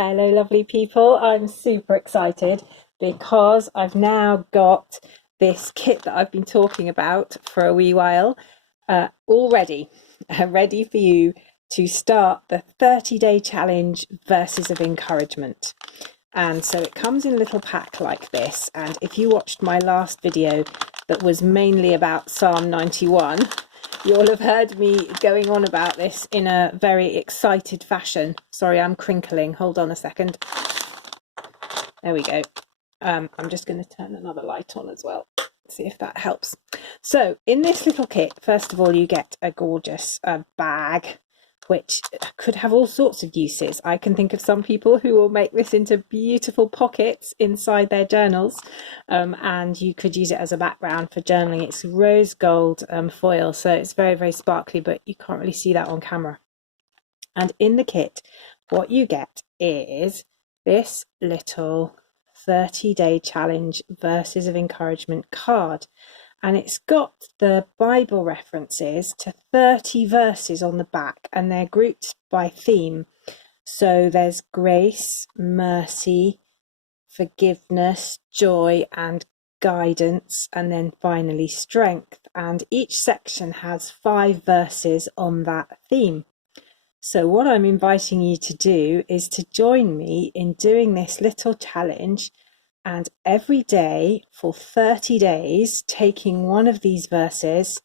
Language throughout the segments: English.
Hello, lovely people. I'm super excited because I've now got this kit that I've been talking about for a wee while all ready, ready for you to start the 30-day challenge Verses of Encouragement. And so it comes in a little pack like this. And if you watched my last video that was mainly about Psalm 91, you'll have heard me going on about this in a very excited fashion. Sorry, I'm crinkling. Hold on a second. There we go. I'm just going to turn another light on as well. See if that helps. So in this little kit, first of all, you get a gorgeous bag, which could have all sorts of uses. I can think of some people who will make this into beautiful pockets inside their journals, and you could use it as a background for journaling. It's rose gold foil, so it's very, very sparkly, but you can't really see that on camera. And in the kit, what you get is this little 30-day challenge Verses of Encouragement card. And it's got the Bible references to 30 verses on the back, and they're grouped by theme. So there's grace, mercy, forgiveness, joy, and guidance, and then finally strength. And each section has 5 verses on that theme. So what I'm inviting you to do is to join me in doing this little challenge, and every day for 30 days taking one of these verses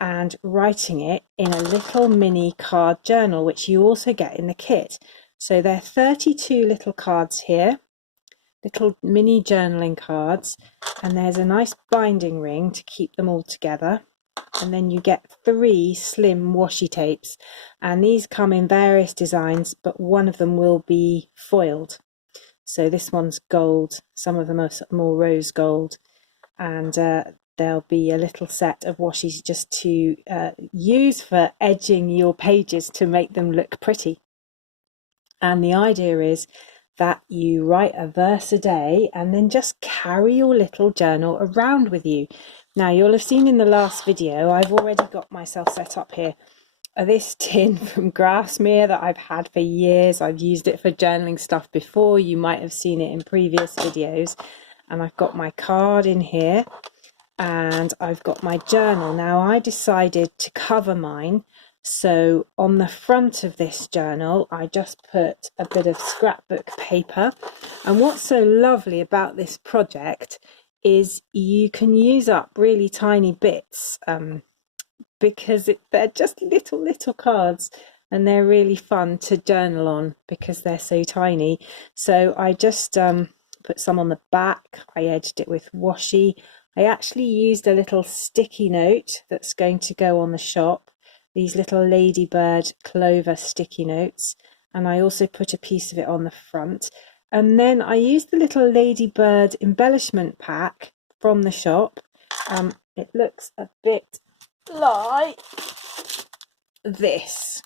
and writing it in a little mini card journal, which you also get in the kit. So there are 32 little cards here, little mini journaling cards, and there's a nice binding ring to keep them all together. And then you get 3 slim washi tapes, and these come in various designs, but one of them will be foiled. So this one's gold, some of them are more rose gold, and there'll be a little set of washies just to use for edging your pages to make them look pretty. And the idea is that you write a verse a day and then just carry your little journal around with you. Now, you'll have seen in the last video, I've already got myself set up here. This tin from Grassmere that I've had for years. I've used it for journaling stuff before. You might have seen it in previous videos. And I've got my card in here, and I've got my journal. Now, I decided to cover mine. So on the front of this journal, I just put a bit of scrapbook paper. And what's so lovely about this project is you can use up really tiny bits, because they're just little cards, and they're really fun to journal on because they're so tiny. So I just put some on the back. I edged it with washi. I actually used a little sticky note that's going to go on the shop, these little ladybird clover sticky notes, and I also put a piece of it on the front. And then I used the little ladybird embellishment pack from the shop. It looks a bit like this.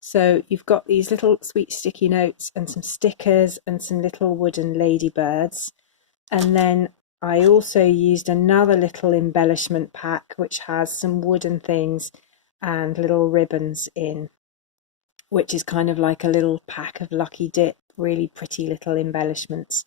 So you've got these little sweet sticky notes and some stickers and some little wooden ladybirds. And then I also used another little embellishment pack which has some wooden things and little ribbons in, which is kind of like a little pack of Lucky Dip, really pretty little embellishments.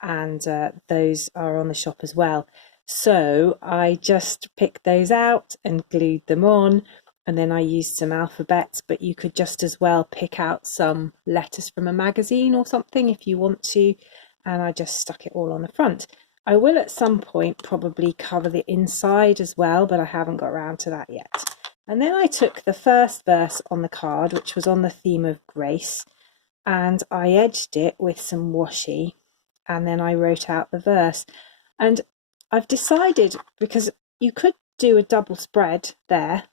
And those are on the shop as well. So I just picked those out and glued them on, and then I used some alphabets, but you could just as well pick out some letters from a magazine or something if you want to, and I just stuck it all on the front. I will at some point probably cover the inside as well, but I haven't got around to that yet. And then I took the first verse on the card, which was on the theme of grace, and I edged it with some washi, and then I wrote out the verse. And I've decided, because you could do a double spread there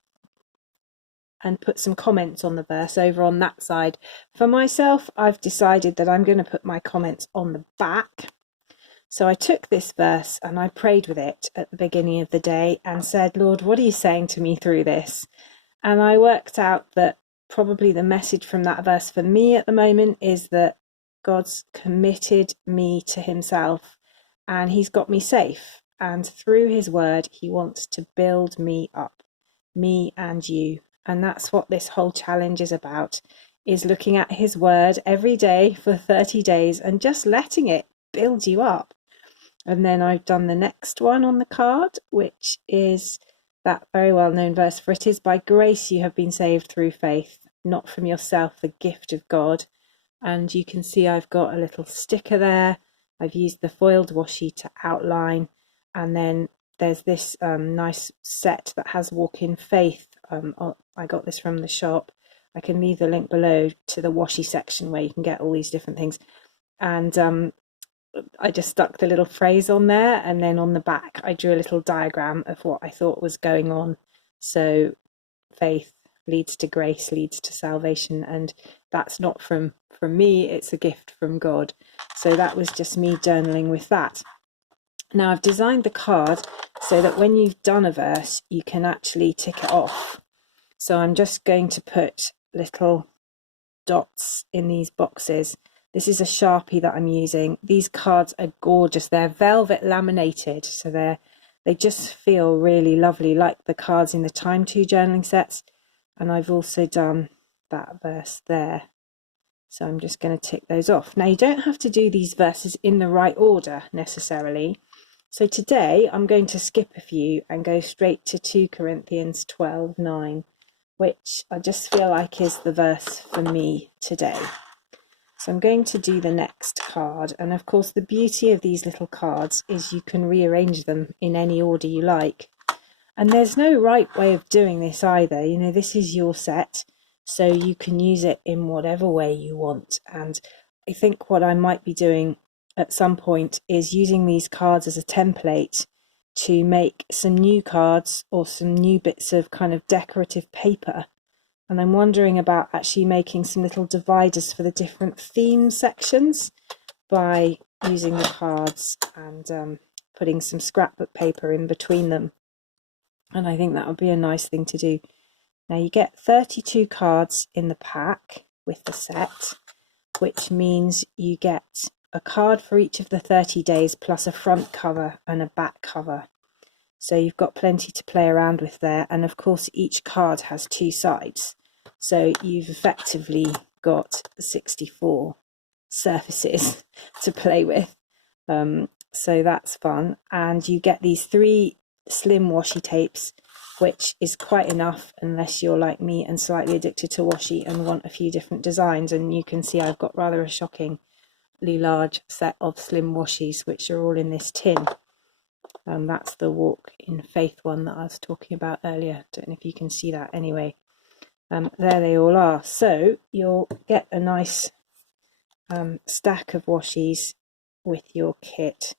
and put some comments on the verse over on that side. For myself, I've decided that I'm going to put my comments on the back. So I took this verse and I prayed with it at the beginning of the day and said, Lord, what are you saying to me through this? And I worked out that probably the message from that verse for me at the moment is that God's committed me to himself, and he's got me safe. And through his word, he wants to build me up, me and you. And that's what this whole challenge is about. is looking at his word every day for 30 days and just letting it build you up. And then I've done the next one on the card, which is that very well-known verse, for it is by grace you have been saved through faith, not from yourself, the gift of God. And you can see I've got a little sticker there. I've used the foiled washi to outline, and then there's this nice set that has Walk in Faith. I got this from the shop. I can leave the link below to the washi section where you can get all these different things. And I just stuck the little phrase on there, and then on the back I drew a little diagram of what I thought was going on. So faith leads to grace, leads to salvation, and that's not from me, it's a gift from God. So that was just me journaling with that. Now I've designed the card so that when you've done a verse you can actually tick it off. So I'm just going to put little dots in these boxes. This is a Sharpie that I'm using. These cards are gorgeous. They're velvet laminated, so they just feel really lovely, like the cards in the Time To journaling sets. And I've also done that verse there. So I'm just going to tick those off. Now you don't have to do these verses in the right order necessarily. So today I'm going to skip a few and go straight to 2 Corinthians 12:9, which I just feel like is the verse for me today. So I'm going to do the next card, and of course the beauty of these little cards is you can rearrange them in any order you like. And there's no right way of doing this either. You know, this is your set, so you can use it in whatever way you want. And I think what I might be doing at some point is using these cards as a template to make some new cards or some new bits of kind of decorative paper. And I'm wondering about actually making some little dividers for the different theme sections by using the cards and putting some scrapbook paper in between them. And I think that would be a nice thing to do. Now you get 32 cards in the pack with the set, which means you get a card for each of the 30 days plus a front cover and a back cover. So you've got plenty to play around with there. And of course, each card has 2 sides. So you've effectively got 64 surfaces to play with. So that's fun. And you get these 3 slim washi tapes, which is quite enough unless you're like me and slightly addicted to washi and want a few different designs. And you can see I've got rather a shockingly large set of slim washies, which are all in this tin. That's the Walk in Faith one that I was talking about earlier. Don't know if you can see that anyway. There they all are. So you'll get a nice stack of washies with your kit,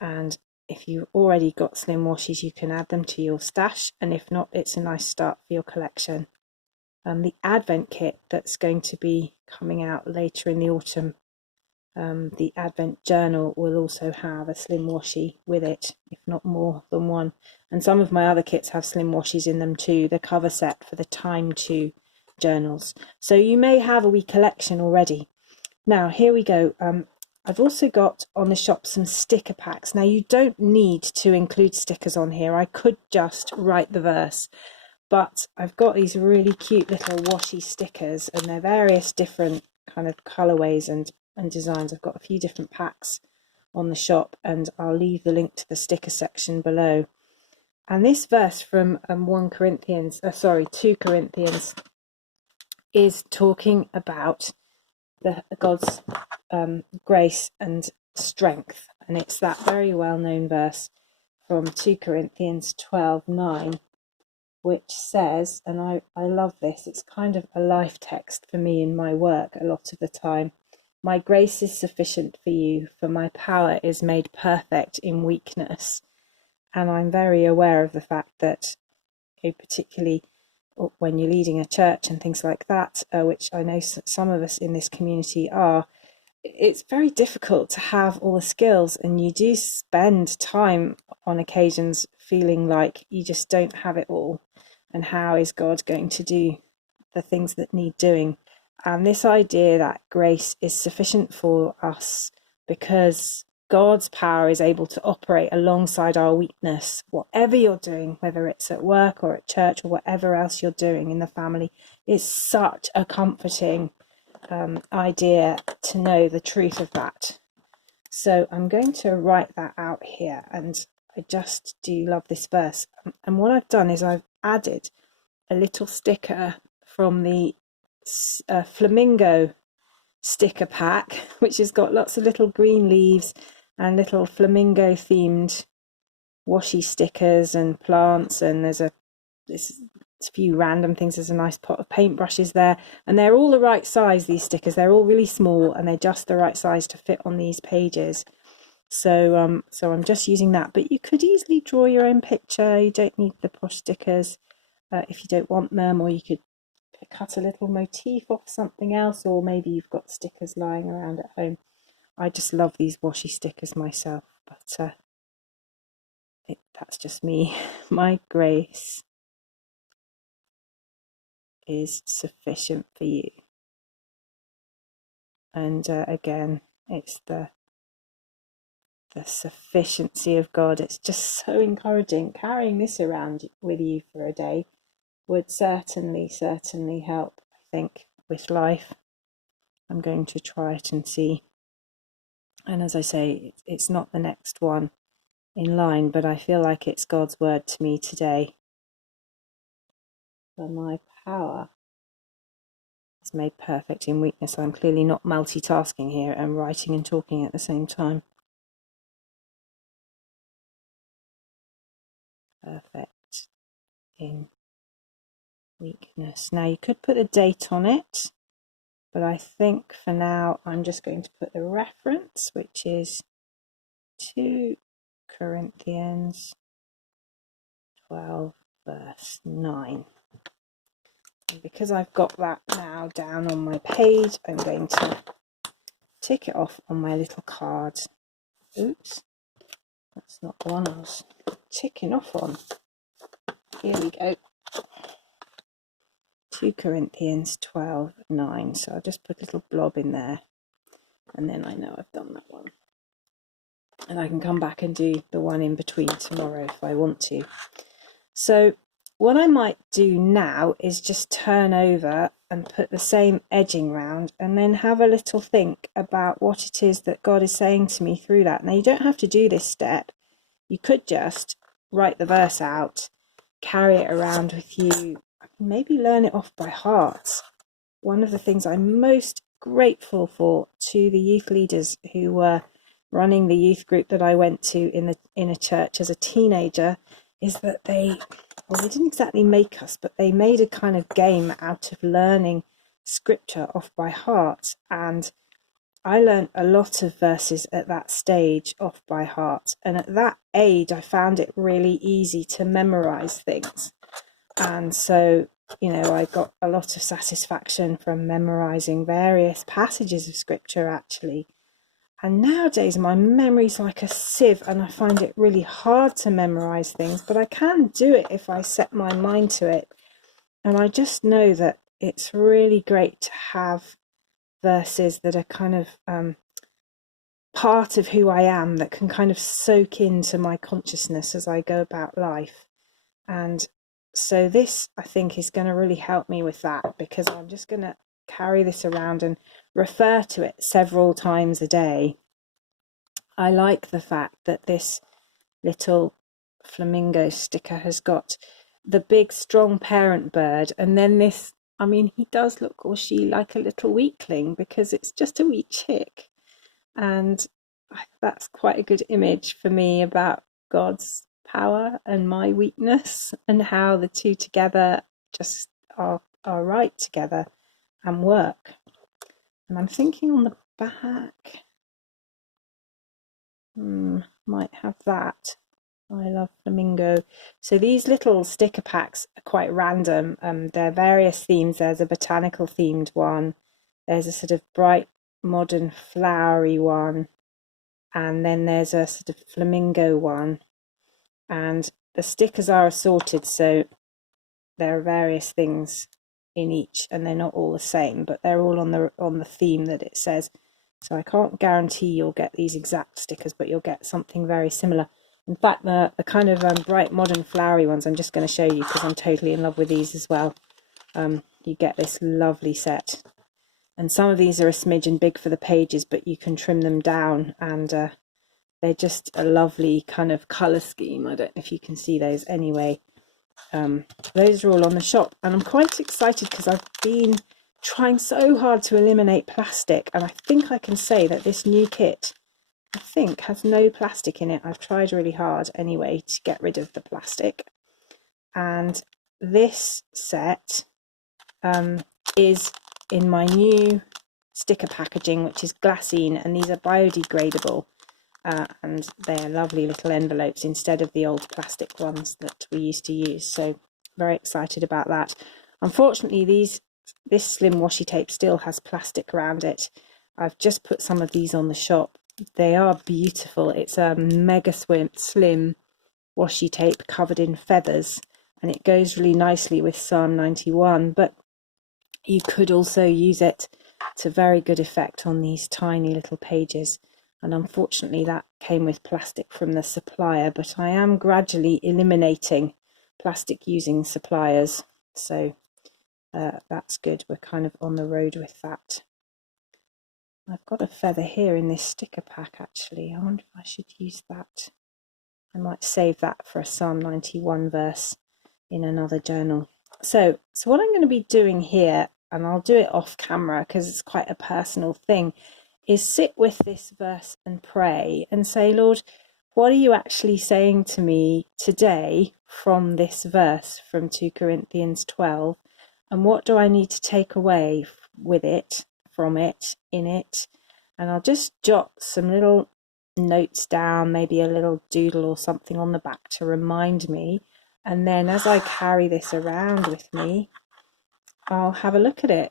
and if you've already got slim washies you can add them to your stash, and if not, it's a nice start for your collection. The Advent kit that's going to be coming out later in the autumn, the Advent journal, will also have a slim washi with it, if not more than one. And some of my other kits have slim washies in them too, the cover set for the Time To journals. So you may have a wee collection already. Now here we go. I've also got on the shop some sticker packs. Now you don't need to include stickers on here. I could just write the verse, but I've got these really cute little washi stickers, and they're various different kind of colorways and designs. I've got a few different packs on the shop, and I'll leave the link to the sticker section below. And this verse from 2 Corinthians is talking about God's grace and strength, and it's that very well-known verse from 2 Corinthians 12:9, which says, and I love this, it's kind of a life text for me in my work a lot of the time: my grace is sufficient for you, for my power is made perfect in weakness. And I'm very aware of the fact that, particularly when you're leading a church and things like that, which I know some of us in this community are, it's very difficult to have all the skills, and you do spend time on occasions feeling like you just don't have it all, and how is God going to do the things that need doing? And this idea that grace is sufficient for us because God's power is able to operate alongside our weakness, whatever you're doing, whether it's at work or at church or whatever else you're doing in the family, is such a comforting idea to know the truth of that. So I'm going to write that out here, and I just do love this verse. And what I've done is I've added a little sticker from the flamingo sticker pack, which has got lots of little green leaves and little flamingo themed washi stickers and plants, and there's a few random things. There's a nice pot of paintbrushes there, and they're all the right size, these stickers. They're all really small and they're just the right size to fit on these pages. So so I'm just using that, but you could easily draw your own picture. You don't need the posh stickers if you don't want them, or you could cut a little motif off something else, or maybe you've got stickers lying around at home. I just love these washi stickers myself, but that's just me. My grace is sufficient for you. And again, it's the sufficiency of God. It's just so encouraging. Carrying this around with you for a day would certainly help, I think, with life. I'm going to try it and see. And as I say, it's not the next one in line, but I feel like it's God's word to me today. For my power is made perfect in weakness. I'm clearly not multitasking here and writing and talking at the same time. Perfect in weakness. Now you could put a date on it, but I think for now I'm just going to put the reference, which is 2 Corinthians 12 verse 9. And because I've got that now down on my page, I'm going to tick it off on my little card. Oops, that's not the one I was ticking off on. Here we go. 2 Corinthians 12 9. So I'll just put a little blob in there, and then I know I've done that one. And I can come back and do the one in between tomorrow if I want to. So what I might do now is just turn over and put the same edging round, and then have a little think about what it is that God is saying to me through that. Now, you don't have to do this step. You could just write the verse out, carry it around with you, maybe learn it off by heart. One of the things I'm most grateful for to the youth leaders who were running the youth group that I went to in a church as a teenager is that they didn't exactly make us, but they made a kind of game out of learning scripture off by heart. And I learned a lot of verses at that stage off by heart. And at that age, I found it really easy to memorize things. And so, you know, I got a lot of satisfaction from memorizing various passages of scripture, actually. And nowadays, my memory's like a sieve, and I find it really hard to memorize things, but I can do it if I set my mind to it. And I just know that it's really great to have verses that are kind of part of who I am, that can kind of soak into my consciousness as I go about life. And so this, I think, is going to really help me with that, because I'm just going to carry this around and refer to it several times a day. I like the fact that this little flamingo sticker has got the big strong parent bird, and then this, I mean, he does look, or she, like a little weakling, because it's just a wee chick. And that's quite a good image for me about God's power and my weakness, and how the two together just are right together and work. And I'm thinking on the back, might have that. I love flamingo. So these little sticker packs are quite random. There are various themes. There's a botanical themed one. There's a sort of bright modern flowery one. And then there's a sort of flamingo one. And the stickers are assorted, so there are various things in each, and they're not all the same, but they're all on the theme that it says. So I can't guarantee you'll get these exact stickers, but you'll get something very similar. In fact, the kind of bright modern flowery ones I'm just going to show you, because I'm totally in love with these as well. You get this lovely set. And some of these are a smidgen big for the pages, but you can trim them down, and they're just a lovely kind of colour scheme. I don't know if you can see those anyway. Those are all on the shop, and I'm quite excited because I've been trying so hard to eliminate plastic, and I think I can say that this new kit, I think, has no plastic in it. I've tried really hard anyway to get rid of the plastic. And this set is in my new sticker packaging, which is glassine, and these are biodegradable, and they're lovely little envelopes instead of the old plastic ones that we used to use. So very excited about that. Unfortunately, this slim washi tape still has plastic around it. I've just put some of these on the shop. They are beautiful. It's a mega slim washi tape covered in feathers, and it goes really nicely with Psalm 91, but you could also use it to very good effect on these tiny little pages. And unfortunately that came with plastic from the supplier, but I am gradually eliminating plastic using suppliers, so that's good. We're kind of on the road with that. I've got a feather here in this sticker pack actually. I wonder if I should use that. I might save that for a Psalm 91 verse in another journal. So what I'm going to be doing here, and I'll do it off camera because it's quite a personal thing, is sit with this verse and pray and say, Lord, what are you actually saying to me today from this verse from 2 Corinthians 12? And what do I need to take away with it, from it, in it? And I'll just jot some little notes down, maybe a little doodle or something on the back to remind me. And then as I carry this around with me, I'll have a look at it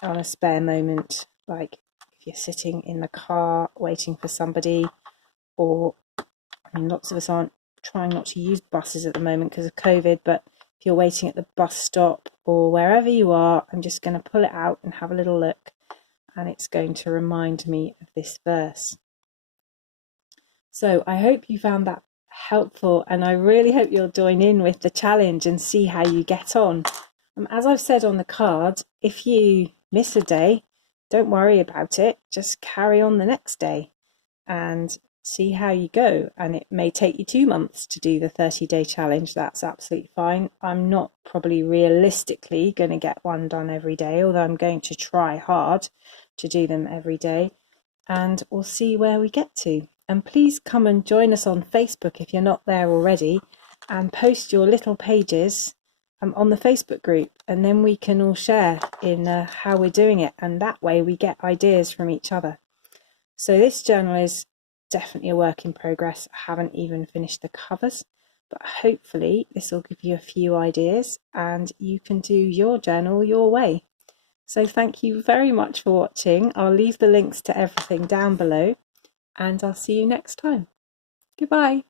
on a spare moment, like if you're sitting in the car waiting for somebody, or I mean, lots of us aren't trying not to use buses at the moment because of COVID, but if you're waiting at the bus stop or wherever you are, I'm just going to pull it out and have a little look, and it's going to remind me of this verse. So I hope you found that helpful, and I really hope you'll join in with the challenge and see how you get on. As I've said on the card, if you miss a day, don't worry about it, just carry on the next day and see how you go. And it may take you 2 months to do the 30-day challenge. That's absolutely fine. I'm not probably realistically going to get one done every day, although I'm going to try hard to do them every day, and we'll see where we get to. And please come and join us on Facebook if you're not there already, and post your little pages on the Facebook group, and then we can all share in how we're doing it, and that way we get ideas from each other. So this journal is definitely a work in progress. I haven't even finished the covers, but hopefully this will give you a few ideas and you can do your journal your way. So thank you very much for watching. I'll leave the links to everything down below, and I'll see you next time. Goodbye.